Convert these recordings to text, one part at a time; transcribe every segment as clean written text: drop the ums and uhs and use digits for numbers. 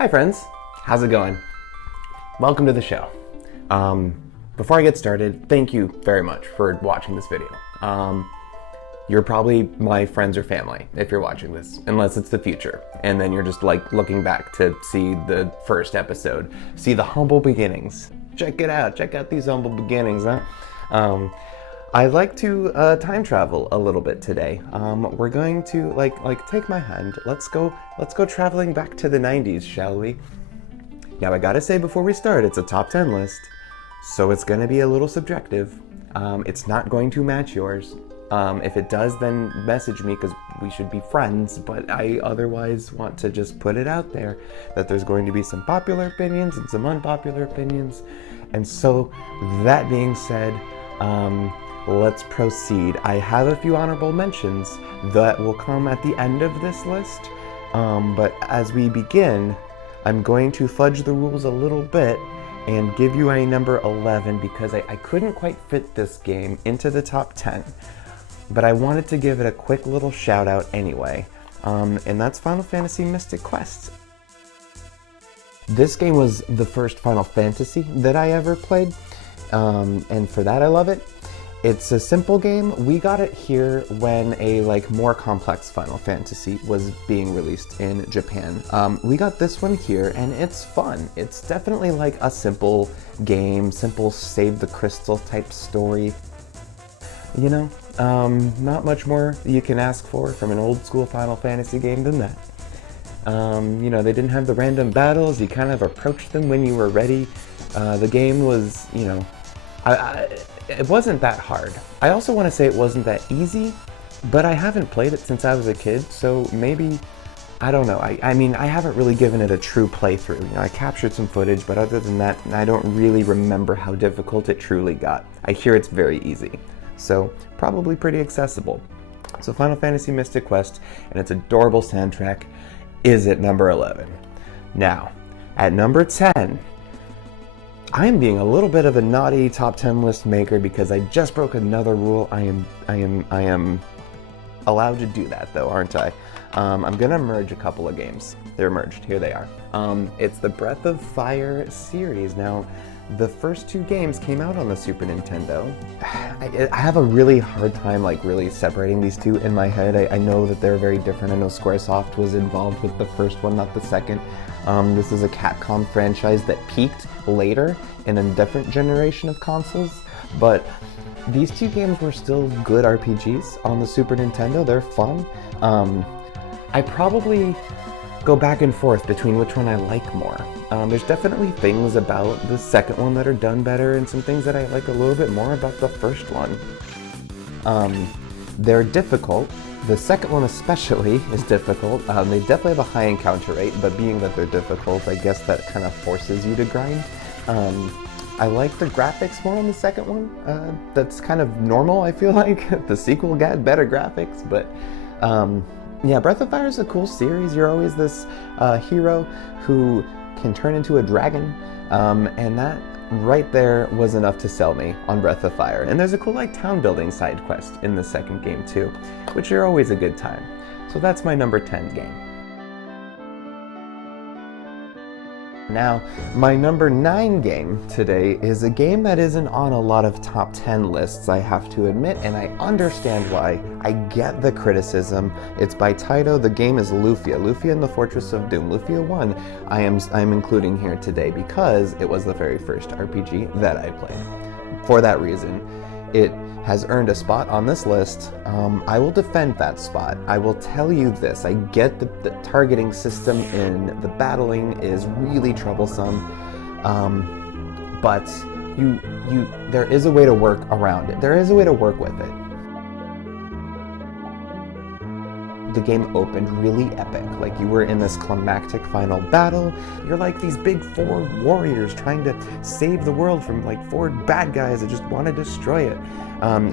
Hi friends, how's it going? Welcome to the show. Before I get started, thank you very much for watching this video. You're probably my friends or family if you're watching this, unless it's the future. And then you're just like looking back to see the first episode, see the humble beginnings. Check it out, check out these humble beginnings, huh? I'd like to time travel a little bit today. We're going to like take my hand. Let's go traveling back to the 90s, shall we? Now I gotta say before we start, it's a top 10 list, so it's gonna be a little subjective. It's not going to match yours. If it does, then message me because we should be friends, but I otherwise want to just put it out there that there's going to be some popular opinions and some unpopular opinions. And so that being said, let's proceed. I have a few honorable mentions that will come at the end of this list, but as we begin, I'm going to fudge the rules a little bit and give you a number 11 because I couldn't quite fit this game into the top 10, but I wanted to give it a quick little shout out anyway, and that's Final Fantasy Mystic Quest. This game was the first Final Fantasy that I ever played, and for that I love it. It's a simple game. We got it here when a more complex Final Fantasy was being released in Japan. We got this one here and it's fun. It's definitely like a simple game, simple save the crystal type story. You know, not much more you can ask for from an old school Final Fantasy game than that. You know, they didn't have the random battles. You kind of approached them when you were ready. The game was, you know, it wasn't that hard. I also want to say it wasn't that easy, but I haven't played it since I was a kid, so maybe, I don't know. I mean, I haven't really given it a true playthrough. You know, I captured some footage, but other than that, I don't really remember how difficult it truly got. I hear it's very easy, so probably pretty accessible. So Final Fantasy Mystic Quest and its adorable soundtrack is at number 11. Now, at number 10, I'm being a little bit of a naughty top 10 list maker because I just broke another rule. I am allowed to do that though, aren't I? I'm gonna merge a couple of games. They're merged, here they are. It's the Breath of Fire series. Now, the first two games came out on the Super Nintendo. I have a really hard time really separating these two in my head. I know that they're very different. I know Squaresoft was involved with the first one, not the second. This is a Capcom franchise that peaked later in a different generation of consoles, but these two games were still good RPGs on the Super Nintendo. They're fun. I probably go back and forth between which one I like more. There's definitely things about the second one that are done better and some things that I like a little bit more about the first one. They're difficult. The second one especially is difficult. They definitely have a high encounter rate, but being that they're difficult, I guess that kind of forces you to grind. I like the graphics more on the second one. That's kind of normal, I feel like. The sequel got better graphics, but yeah, Breath of Fire is a cool series. You're always this hero who can turn into a dragon, and that right there was enough to sell me on Breath of Fire. And there's a cool town building side quest in the second game too, which are always a good time. So that's my number 10 game. Now, my number 9 game today is a game that isn't on a lot of top 10 lists, I have to admit, and I understand why. I get the criticism. It's by Taito. The game is Lufia. Lufia and the Fortress of Doom. Lufia 1 I'm including here today because it was the very first RPG that I played. For that reason, it has earned a spot on this list. I will defend that spot. I will tell you this. I get the targeting system in the battling is really troublesome, but there is a way to work around it. There is a way to work with it. The game opened really epic. Like you were in this climactic final battle. You're like these big 4 warriors trying to save the world from 4 bad guys that just want to destroy it.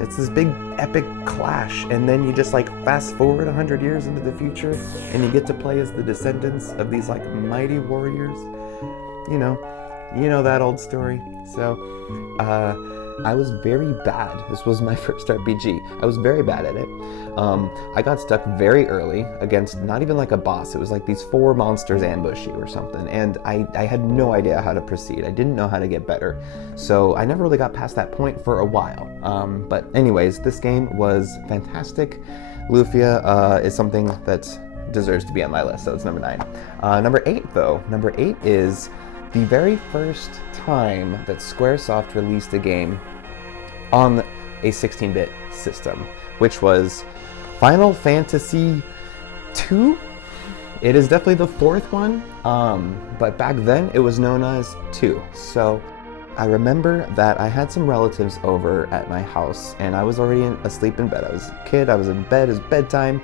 It's this big epic clash, and then you just fast forward 100 years into the future, and you get to play as the descendants of these mighty warriors. You know that old story. So I was very bad. This was my first RPG. I was very bad at it. I got stuck very early against not even like a boss. It was like these 4 monsters ambush you or something, and I had no idea how to proceed. I didn't know how to get better, so I never really got past that point for a while. But anyways, this game was fantastic. Lufia is something that deserves to be on my list, so it's number 9. Number 8 though. Number 8 is the very first time that Squaresoft released a game on a 16-bit system, which was Final Fantasy II. It is definitely the 4th one, but back then it was known as 2. So I remember that I had some relatives over at my house, and I was already asleep in bed. I was a kid, I was in bed, it was bedtime.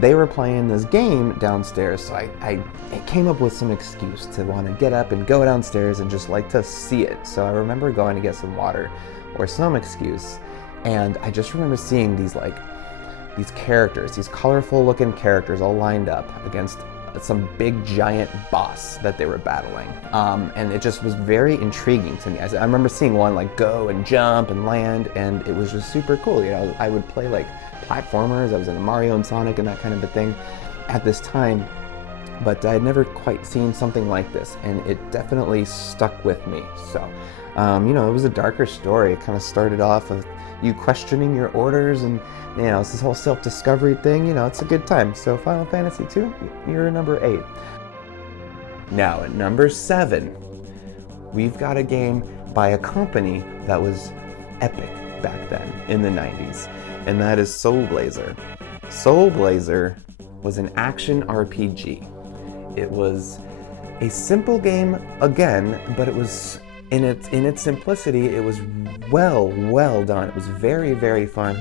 They were playing this game downstairs, so I came up with some excuse to want to get up and go downstairs and just like to see it. So I remember going to get some water or some excuse, and I just remember seeing these characters, these colorful looking characters all lined up against some big giant boss that they were battling, and it just was very intriguing to me. I remember seeing one like go and jump and land, and it was just super cool. You know, I would play like platformers. I was into Mario and Sonic and that kind of a thing at this time, but I had never quite seen something like this, and it definitely stuck with me. So, you know, it was a darker story. It kind of started off of you questioning your orders, and you know, it's this whole self-discovery thing. You know, it's a good time. So Final Fantasy II, you're number 8. Now at number 7, we've got a game by a company that was epic back then in the 90s, and that is Soul Blazer. Soul Blazer was an action RPG. It was a simple game again, but it was in its simplicity, it was well done. It was very, very fun.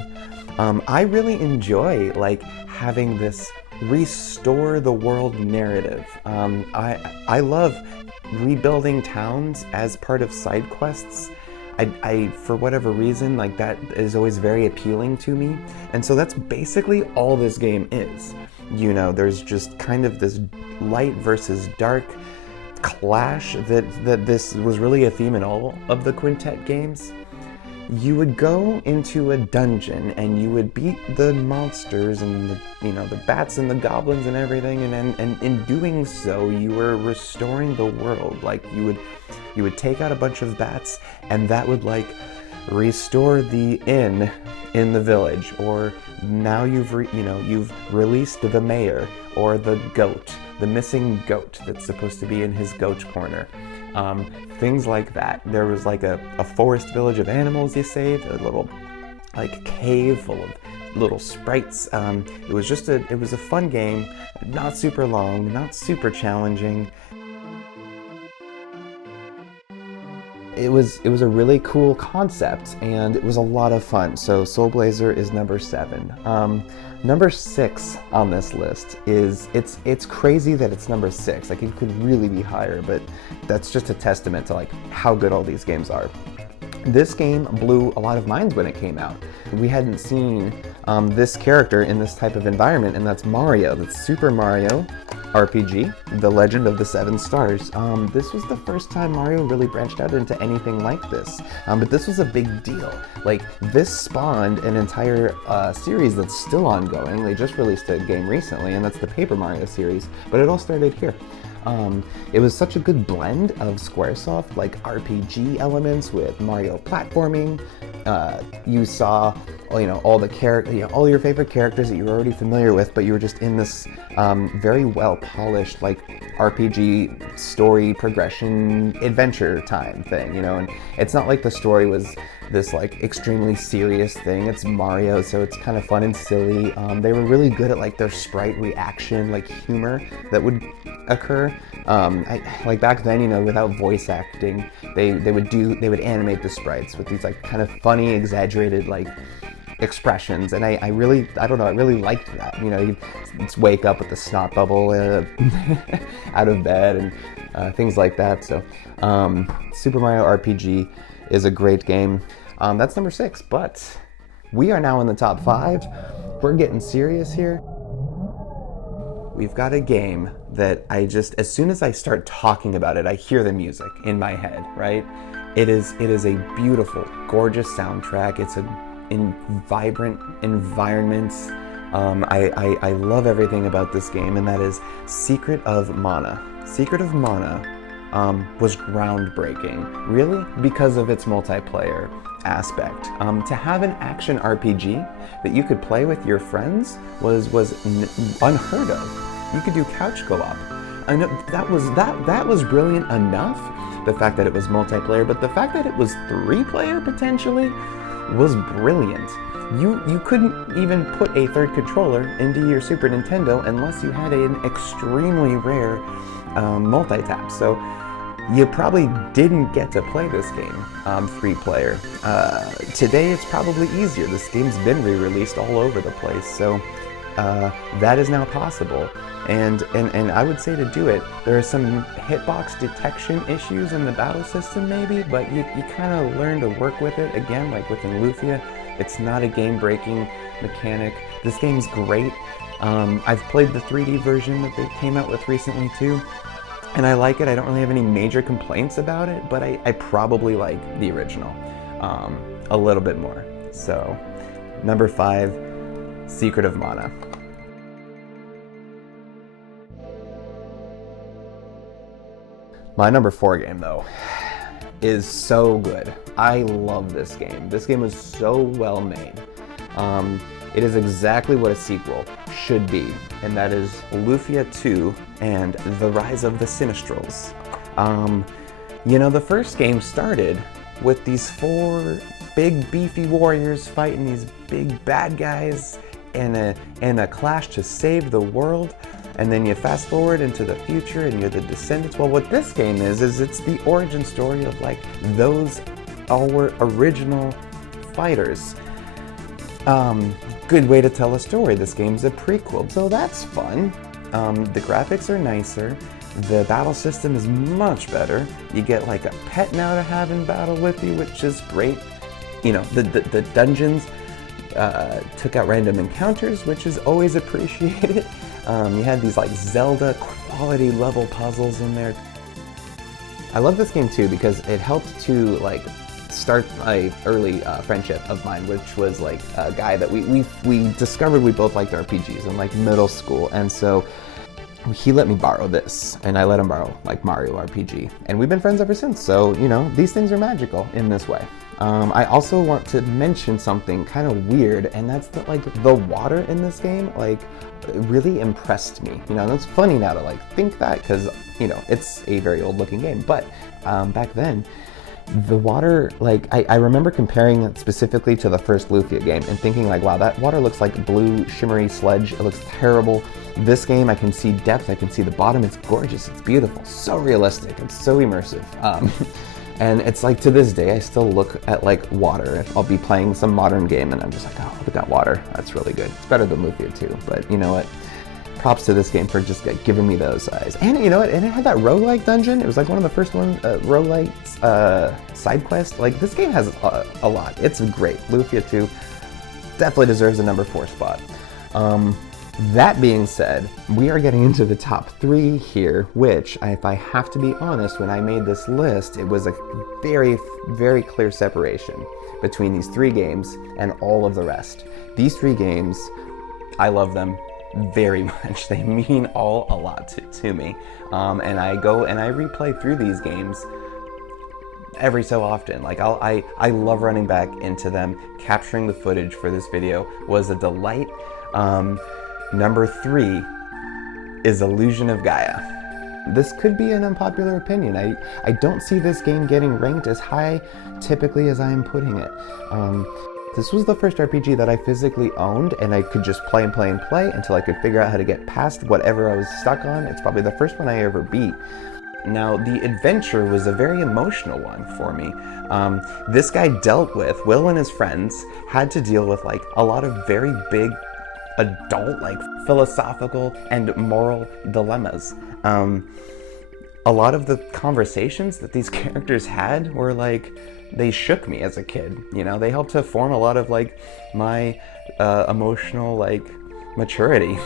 I really enjoy like having this restore the world narrative. I love rebuilding towns as part of side quests. I for whatever reason, like that is always very appealing to me. And so that's basically all this game is. You know, there's just kind of this light versus dark clash that this was really a theme in all of the Quintet games. You would go into a dungeon and you would beat the monsters and the bats and the goblins and everything, and in doing so you were restoring the world. Like you would take out a bunch of bats, and that would like restore the inn in the village, or now you've released the mayor or the goat, the missing goat that's supposed to be in his goat corner. Things like that. There was like a forest village of animals you saved, a little like cave full of little sprites. It was a fun game, not super long, not super challenging. It was a really cool concept, and it was a lot of fun. So Soul Blazer is number 7. Number 6 on this list is, it's crazy that it's number 6. Like, it could really be higher, but that's just a testament to like how good all these games are. This game blew a lot of minds when it came out. We hadn't seen this character in this type of environment, and that's Mario. That's Super Mario RPG, The Legend of the Seven Stars. This was the first time Mario really branched out into anything like this. But this was a big deal. Like, this spawned an entire series that's still ongoing. They just released a game recently, and that's the Paper Mario series, but it all started here. It was such a good blend of Squaresoft, like RPG elements with Mario platforming. You saw, all the all your favorite characters that you were already familiar with, but you were just in this very well polished, like RPG story progression adventure time thing, and it's not like the story was this like extremely serious thing. It's Mario, so it's kind of fun and silly. They were really good at like their sprite reaction, like humor that would occur. Like back then, without voice acting, they would animate the sprites with these like kind of funny, exaggerated like expressions, and I really liked that. You'd wake up with the snot bubble out of bed and things like that. So Super Mario RPG is a great game. That's number 6, but we are now in the top 5. We're getting serious here. We've got a game that as soon as I start talking about it, I hear the music in my head, right? It is a beautiful, gorgeous soundtrack. It's in vibrant environments. I love everything about this game, and that is Secret of Mana. Secret of Mana was groundbreaking, really, because of its multiplayer aspect. To have an action RPG that you could play with your friends was unheard of. You could do couch co-op. I know that was brilliant enough. The fact that it was multiplayer, but the fact that it was 3-player potentially was brilliant. You couldn't even put a third controller into your Super Nintendo unless you had an extremely rare multi-tap. So you probably didn't get to play this game 3-player. Today it's probably easier. This game's been re-released all over the place, so that is now possible. And I would say to do it, there are some hitbox detection issues in the battle system maybe, but you kind of learn to work with it. Again, like within Lufia, it's not a game-breaking mechanic. This game's great. I've played the 3D version that they came out with recently too, and I like it. I don't really have any major complaints about it, but I probably like the original a little bit more. So, number 5, Secret of Mana. My number 4 game, though, is so good. I love this game. This game was so well made. It is exactly what a sequel should be, and that is Lufia 2 and The Rise of the Sinistrals. You know, the first game started with these 4 big beefy warriors fighting these big bad guys in a clash to save the world. And then you fast forward into the future and you're the descendants. Well, what this game is it's the origin story of like those our original fighters. Good way to tell a story. This game's a prequel, so that's fun. The graphics are nicer. The battle system is much better. You get like a pet now to have in battle with you, which is great. You know, the dungeons took out random encounters, which is always appreciated. You had these like Zelda quality level puzzles in there. I love this game too because it helped to like start my early friendship of mine, which was like a guy that we discovered we both liked RPGs in like middle school, and so he let me borrow this, and I let him borrow like Mario RPG, and we've been friends ever since. So you know, these things are magical in this way. I also want to mention something kind of weird, and that's that like the water in this game like really impressed me. You know, that's funny now to like think that because you know it's a very old looking game, but back then the water, like I remember comparing it specifically to the first Lufia game and thinking like, wow, that water looks like blue shimmery sludge. It looks terrible. This game, I can see depth, I can see the bottom. It's gorgeous, it's beautiful, so realistic, it's so immersive. And it's like to this day, I still look at like water. I'll be playing some modern game and I'm just like, oh, look at that water. That's really good. It's better than Lufia 2, but you know what? Props to this game for just giving me those eyes. And you know what? And it had that roguelike dungeon. It was like one of the first ones, roguelike side quest. Like this game has a lot. It's great. Lufia 2 definitely deserves a number 4 spot. That being said, we are getting into the top 3 here, which, if I have to be honest, when I made this list, it was a very, very clear separation between these 3 games and all of the rest. These 3 games, I love them very much. They mean a lot to me. And I go and I replay through these games every so often. Like I love running back into them. Capturing the footage for this video was a delight. Number 3 is Illusion of Gaia. This could be an unpopular opinion. I don't see this game getting ranked as high typically as I am putting it. This was the first RPG that I physically owned, and I could just play and play and play until I could figure out how to get past whatever I was stuck on. It's probably the first one I ever beat. Now, the adventure was a very emotional one for me. This guy dealt with, Will and his friends, had to deal with like a lot of very big adult, like philosophical and moral dilemmas. A lot of the conversations that these characters had were like, they shook me as a kid, you know? They helped to form a lot of like my emotional like maturity.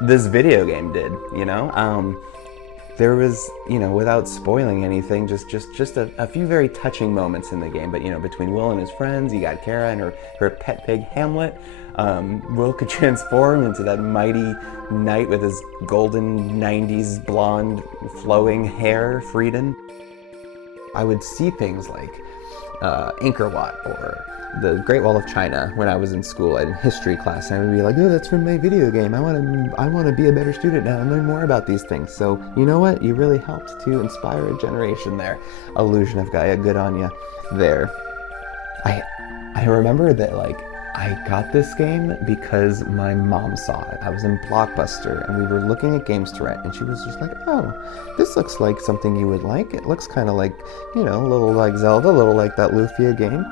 This video game did, you know? there was, without spoiling anything, just a few very touching moments in the game. But, between Will and his friends, you got Kara and her pet pig Hamlet. Will could transform into that mighty knight with his golden 90s blonde flowing hair, Frieden. I would see things like Angkor Wat or the Great Wall of China when I was in school in history class, and I would be like, oh, that's from my video game. I want to be a better student now and learn more about these things. So you know what? You really helped to inspire a generation there. Illusion of Gaia, good on you there. I remember that I got this game because my mom saw it. I was in Blockbuster and we were looking at games to rent, and she was just like, oh, this looks like something you would like. It looks kind of like, a little like Zelda, a little like that Lufia game.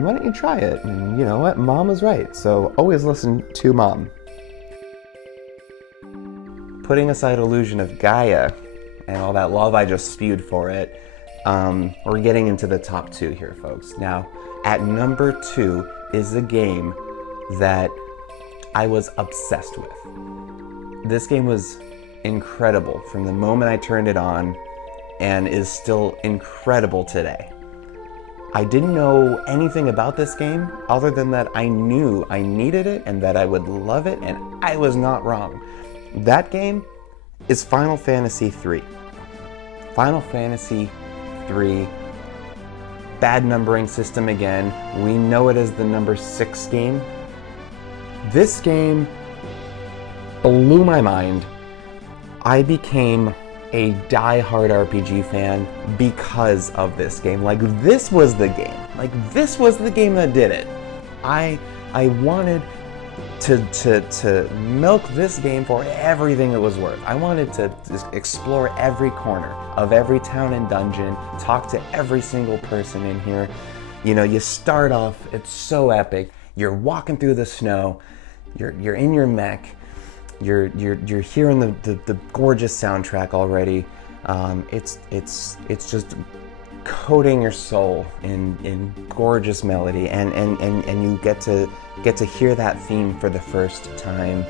Why don't you try it? And you know what? Mom was right. So always listen to Mom. Putting aside Illusion of Gaia and all that love I just spewed for it, we're getting into the top 2 here, folks. Now, at number 2 is a game that I was obsessed with. This game was incredible from the moment I turned it on, and is still incredible today. I didn't know anything about this game other than that I knew I needed it and that I would love it, and I was not wrong. That game is Final Fantasy III. Final Fantasy III. Bad numbering system again. We know it as the number 6 game. This game blew my mind. I became a die-hard RPG fan because of this game. This was the game. This was the game that did it. I wanted to milk this game for everything it was worth. I wanted to explore every corner of every town and dungeon, talk to every single person in here. You start off, it's so epic. You're walking through the snow, you're in your mech, you're hearing the gorgeous soundtrack already. It's just coating your soul in gorgeous melody, and you get to hear that theme for the first time.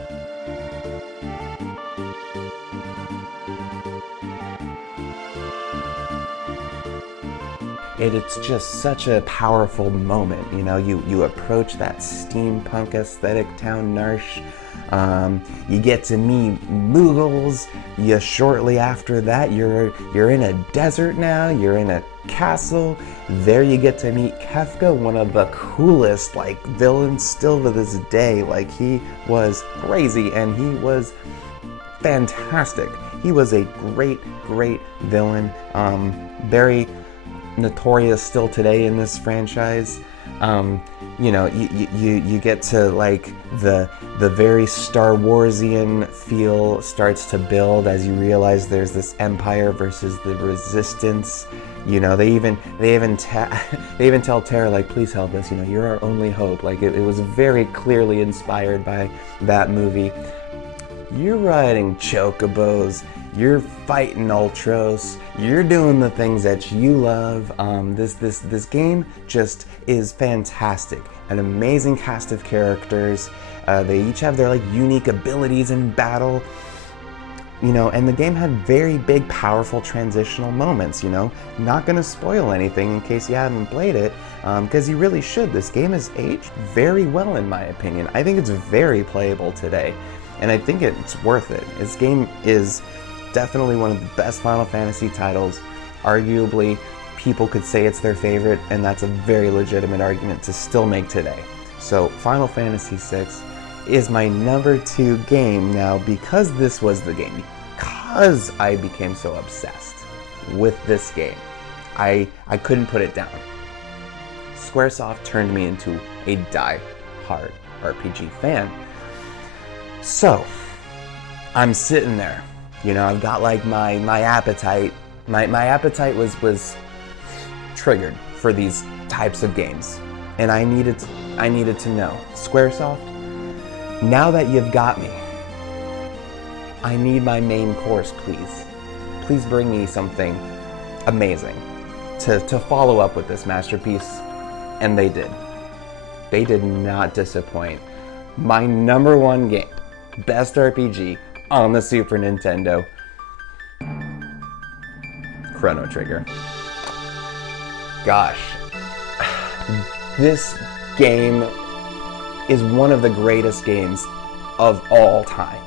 It's just such a powerful moment. You approach that steampunk aesthetic town Narsh. You get to meet Mughals. Shortly after that, you're in a desert now. You're in a castle. There you get to meet Kefka, one of the coolest villains still to this day. He was crazy and he was fantastic. He was a great villain. Very notorious still today in this franchise. You get to the very Star Warsian feel starts to build as you realize there's this Empire versus the Resistance. They even tell Terra please help us. You're our only hope. It was very clearly inspired by that movie. You're riding chocobos, you're fighting Ultros, you're doing the things that you love. This game just is fantastic. An amazing cast of characters. They each have their unique abilities in battle. And the game had very big, powerful transitional moments. Not gonna spoil anything in case you haven't played it, because you really should. This game has aged very well, in my opinion. I think it's very playable today. And I think it's worth it. This game is definitely one of the best Final Fantasy titles. Arguably, people could say it's their favorite, and that's a very legitimate argument to still make today. So, Final Fantasy VI is my number 2 game now because this was the game. Because I became so obsessed with this game. I couldn't put it down. Squaresoft turned me into a die-hard RPG fan. So, I'm sitting there, I've got my appetite. My appetite was triggered for these types of games, and I needed to know, Squaresoft, now that you've got me, I need my main course, please. Please bring me something amazing to follow up with this masterpiece, and they did. They did not disappoint. My number 1 game, best RPG on the Super Nintendo. Chrono Trigger. Gosh, this game is one of the greatest games of all time.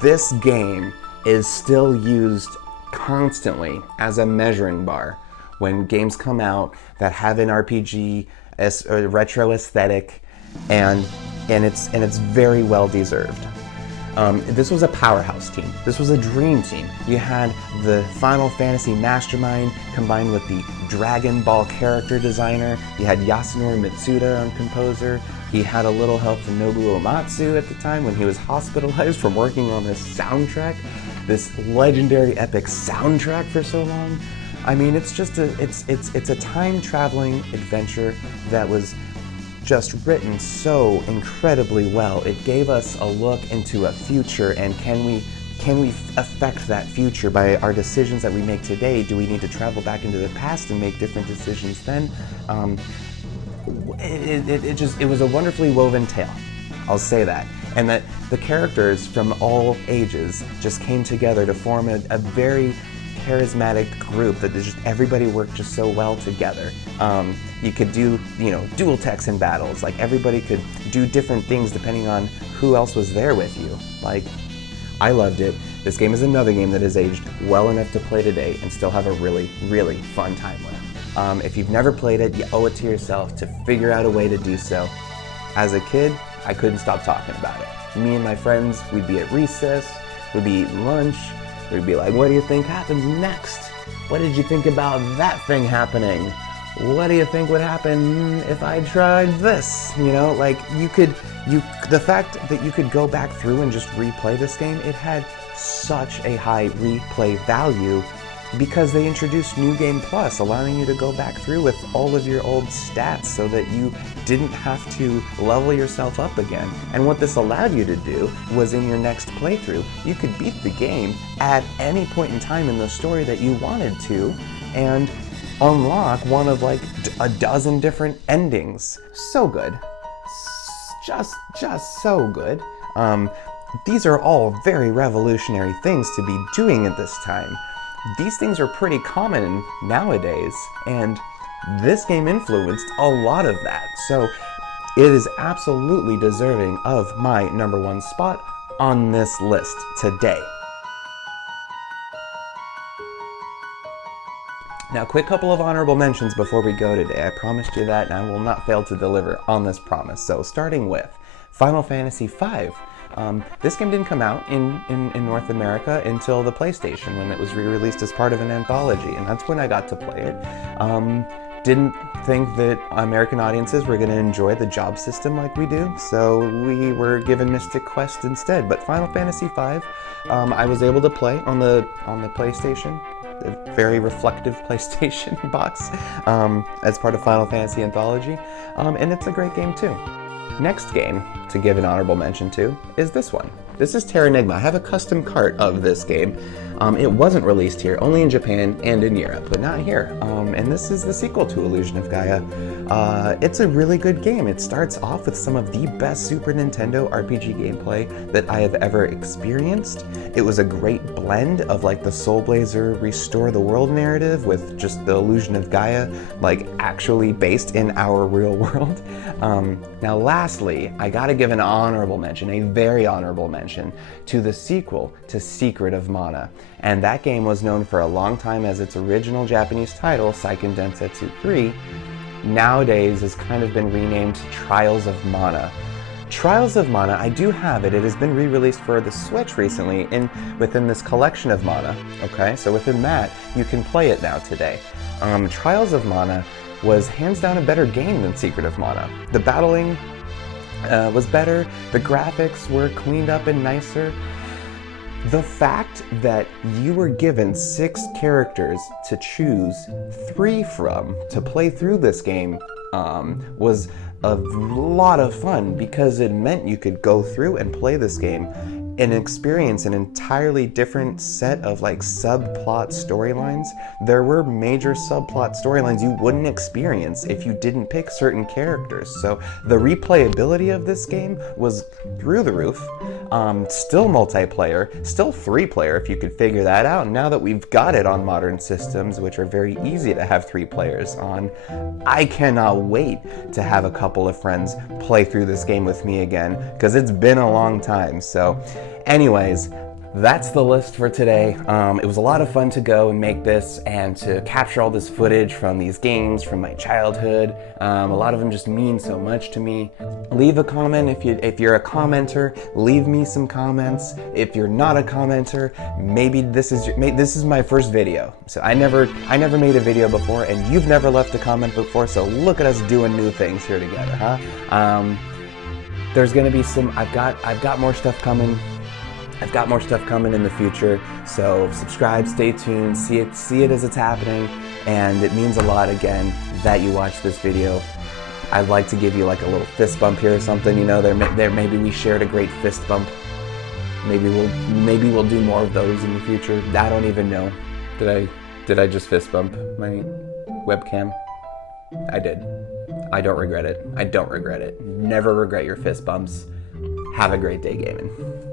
This game is still used constantly as a measuring bar when games come out that have an RPG retro aesthetic, and it's very well deserved. This was a powerhouse team. This was a dream team. You had the Final Fantasy mastermind combined with the Dragon Ball character designer. You had Yasunori Mitsuda on composer. He had a little help from Nobuo Uematsu at the time when he was hospitalized from working on this soundtrack, this legendary epic soundtrack for so long. I mean, it's just it's a time-traveling adventure that was just written so incredibly well. It gave us a look into a future, and can we affect that future by our decisions that we make today? Do we need to travel back into the past and make different decisions then? It was a wonderfully woven tale, I'll say that. And that the characters from all ages just came together to form a very charismatic group that just everybody worked just so well together. You could do, dual techs in battles. Like, everybody could do different things depending on who else was there with you. Like, I loved it. This game is another game that has aged well enough to play today and still have a really, really fun time with. If you've never played it, you owe it to yourself to figure out a way to do so. As a kid, I couldn't stop talking about it. Me and my friends, we'd be at recess, we'd be eating lunch, we'd be like, what do you think happens next? What did you think about that thing happening? What do you think would happen if I tried this? The fact that you could go back through and just replay this game, it had such a high replay value because they introduced New Game Plus, allowing you to go back through with all of your old stats so that you didn't have to level yourself up again. And what this allowed you to do was, in your next playthrough, you could beat the game at any point in time in the story that you wanted to and unlock one of like a dozen different endings. So good. Just so good. These are all very revolutionary things to be doing at this time. These things are pretty common nowadays, and this game influenced a lot of that. So it is absolutely deserving of my #1 spot on this list today. Now, quick couple of honorable mentions before we go today. I promised you that, and I will not fail to deliver on this promise. So starting with Final Fantasy V. This game didn't come out in North America until the PlayStation, when it was re-released as part of an anthology, and that's when I got to play it. Didn't think that American audiences were going to enjoy the job system like we do, so we were given Mystic Quest instead. But Final Fantasy V, I was able to play on the PlayStation, a very reflective PlayStation box, as part of Final Fantasy Anthology, and it's a great game too. Next game to give an honorable mention to is this one. This is Terranigma. I have a custom cart of this game. It wasn't released here, only in Japan and in Europe, but not here. And this is the sequel to Illusion of Gaia. It's a really good game. It starts off with some of the best Super Nintendo RPG gameplay that I have ever experienced. It was a great blend of like the Soul Blazer Restore the World narrative with just the Illusion of Gaia, like actually based in our real world. Now lastly, I gotta give an honorable mention, a very honorable mention, to the sequel to Secret of Mana. And that game was known for a long time as its original Japanese title, Seiken Densetsu 3. Nowadays has kind of been renamed Trials of Mana. Trials of Mana, I do have it. It has been re-released for the Switch recently within this collection of Mana. Okay, so within that, you can play it now today. Trials of Mana was hands down a better game than Secret of Mana. The battling was better, the graphics were cleaned up and nicer. The fact that you were given 6 characters to choose 3 from to play through this game was a lot of fun, because it meant you could go through and play this game and experience an entirely different set of like subplot storylines. There were major subplot storylines you wouldn't experience if you didn't pick certain characters. So the replayability of this game was through the roof. Still multiplayer, still 3-player if you could figure that out. Now that we've got it on modern systems, which are very easy to have 3 players on, I cannot wait to have a couple of friends play through this game with me again, because it's been a long time. So anyways, that's the list for today. It was a lot of fun to go and make this and to capture all this footage from these games from my childhood. A lot of them just mean so much to me. Leave a comment if you're a commenter. Leave me some comments. If you're not a commenter, maybe this is my first video. So I never made a video before, and you've never left a comment before. So look at us doing new things here together, huh? There's gonna be some. I've got more stuff coming. I've got more stuff coming in the future, so subscribe, stay tuned, see it as it's happening, and it means a lot, again, that you watch this video. I'd like to give you like a little fist bump here or something, you know, maybe we shared a great fist bump. Maybe we'll do more of those in the future. I don't even know. Did I just fist bump my webcam? I did. I don't regret it. I don't regret it. Never regret your fist bumps. Have a great day gaming.